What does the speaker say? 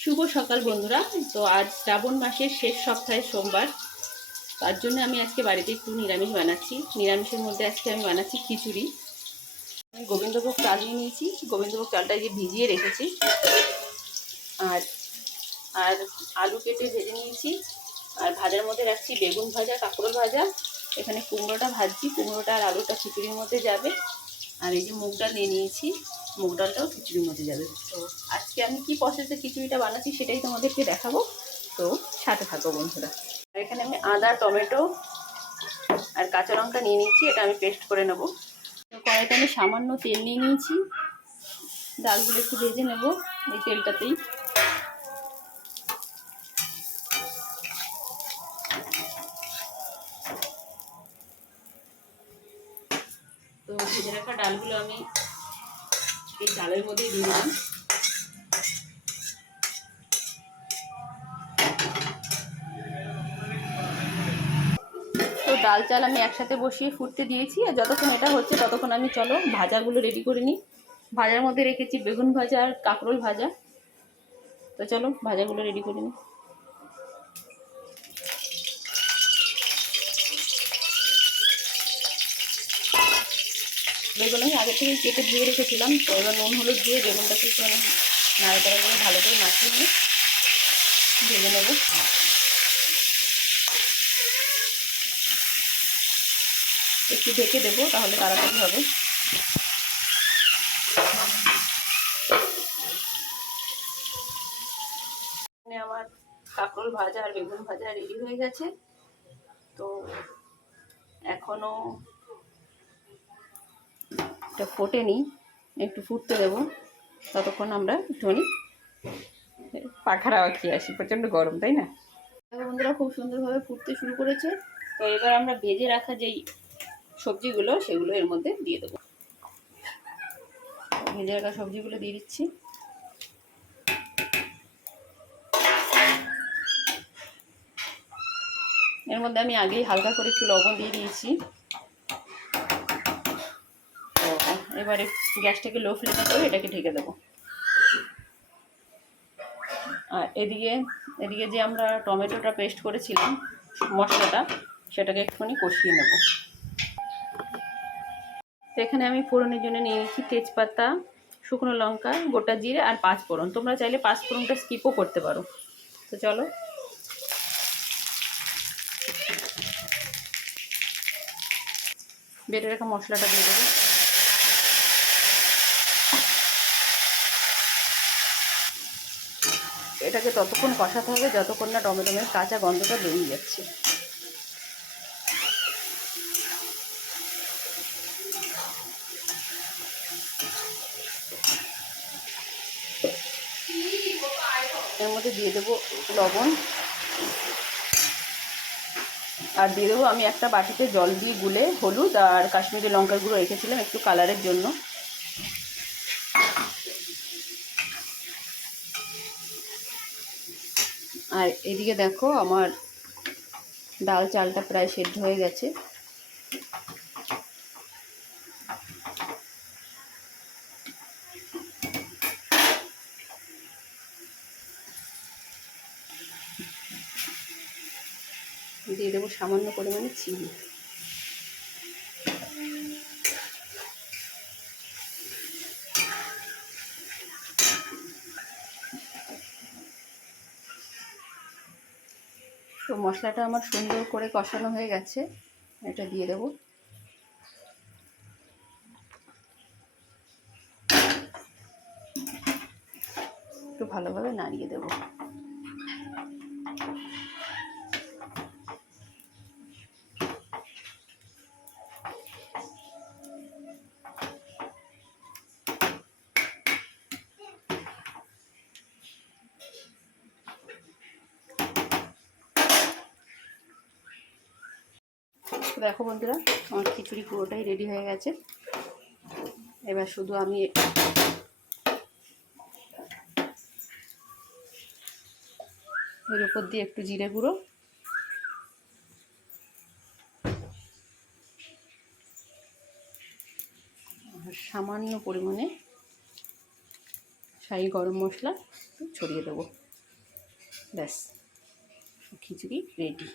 শুভ সকাল বন্ধুরা। তো আজ শ্রাবণ মাসের শেষ সপ্তাহের সোমবার, তার জন্য আমি আজকে বাড়িতে একটু নিরামিষ বানাচ্ছি। নিরামিষের মধ্যে আজকে আমি বানাচ্ছি খিচুড়ি। আমি গোবিন্দভোগ চাল নিয়ে নিয়েছি, গোবিন্দভোগ চালটা যে ভিজিয়ে রেখেছি। আর আর আলু কেটে ভেজে নিয়েছি। আর ভাজার মধ্যে রাখছি বেগুন ভাজা, কাঁকরোল ভাজা। এখানে কুমড়োটা ভাজছি, কুমড়োটা আর আলুটা খিচুড়ির মধ্যে যাবে। আর এই যে মুগ ডাল নিয়ে নিয়েছি, মুগ ডালটাও খিচুড়ির মধ্যে যাবে। তো আজকে আমি কি প্রসেসে খিচুড়িটা বানাচ্ছি সেটাই তোমাদেরকে দেখাবো। তো সাথে থাকো বন্ধুরা। আর এখানে আমি আদা, টমেটো আর কাঁচা লঙ্কা নিয়ে নিয়েছি, এটা আমি পেস্ট করে নেব। তো কড়াইতে আমি সামান্য তেল নিয়ে নিয়েছি, ডালগুলো একটু ভেজে নেব এই তেলটাতেই। তো ভেজে রাখা ডালগুলো আমি এই চালের মধ্যে দিয়ে দিলাম। তো ডাল চাল আমি একসাথে বসিয়ে ফুটতে দিয়েছি, আর যতক্ষণ এটা হচ্ছে ততক্ষণ আমি চলো ভাজাগুলো রেডি করে নিই। ভাজার মধ্যে রেখেছি বেগুন ভাজা আর কাঁকরোল ভাজা। তো চলো ভাজাগুলো রেডি করে নিই। বেগুন আমি আগে থেকে কেটে ধুয়ে রেখেছিলাম। তো এবার নুন হলুদ দিয়ে বেগুনটাকে একটু আমি নাড়াচাড়া করে ভালো করে মাখিয়ে নিয়ে ভেজে নেব। একটু ঢেকে দেবো, তাহলে তাড়াতাড়ি হবে। আমার কাঁকরোল ভাজা আর বেগুন ভাজা রেডি হয়ে গেছে। তো এখনো এটা ফোটেনি, একটু ফুটতে দেবো। ততক্ষণ আমরা একটুখানি পাখার হাওয়া খেয়ে আসি, প্রচণ্ড গরম তাই না। বন্ধুরা খুব সুন্দরভাবে ফুটতে শুরু করেছে। তো এবার আমরা ভেজে রাখা যেই সবজিগুলো সেগুলো এর মধ্যে দিয়ে দেবো। ভেজে রাখা সবজিগুলো দিয়ে দিচ্ছি। এর মধ্যে আমি আগেই হালকা করে একটু লবণ দিয়ে দিয়েছি। তো এবারে গ্যাসটাকে লো ফ্লেমে করে এটাকে ঢেকে দেবো। আর এদিকে যে আমরা টমেটোটা পেস্ট করেছিলাম মশলাটা, সেটাকে একটুখানি কষিয়ে নেব। তো এখানে আমি ফোড়নের জন্য নিয়ে নিচ্ছি তেজপাতা, শুকনো লঙ্কা, গোটা জিরে আর পাঁচফোড়ন। তোমরা চাইলে পাঁচফোড়নটা স্কিপও করতে পারো। তো চলো বেটে রাখা মশলাটা দিয়ে দেবো। এটাকে ততক্ষণ কষাতে হবে যতক্ষণ না টমেটোমের কাঁচা গন্ধটা বেরিয়ে যাচ্ছে। এর মধ্যে দিয়ে দেবো লবণ, আর দিয়ে দেবো আমি একটা বাটিতে জল দিয়ে গুলে হলুদ আর কাশ্মীরি লঙ্কার গুঁড়ো রেখেছিলাম একটু কালারের জন্য। আর এদিকে দেখো আমার ডাল চালটা প্রায় সেদ্ধ হয়ে গেছে। দিয়ে দেবো সামান্য পরিমাণে চিনি। তো মশলাটা আমার সুন্দর করে কষানো হয়ে গেছে, এটা দিয়ে দেবো। একটু ভালোভাবে নাড়িয়ে দেবো। দেখো বন্ধুরা, আমার খিচুড়ি পুরোটাই রেডি হয়ে গেছে। এবার শুধু আমি এর উপর দিয়ে একটু জিরে গুঁড়ো আর সামান্য পরিমাণে শাহি গরম মশলা ছড়িয়ে দেবো। ব্যাস, খিচুড়ি রেডি।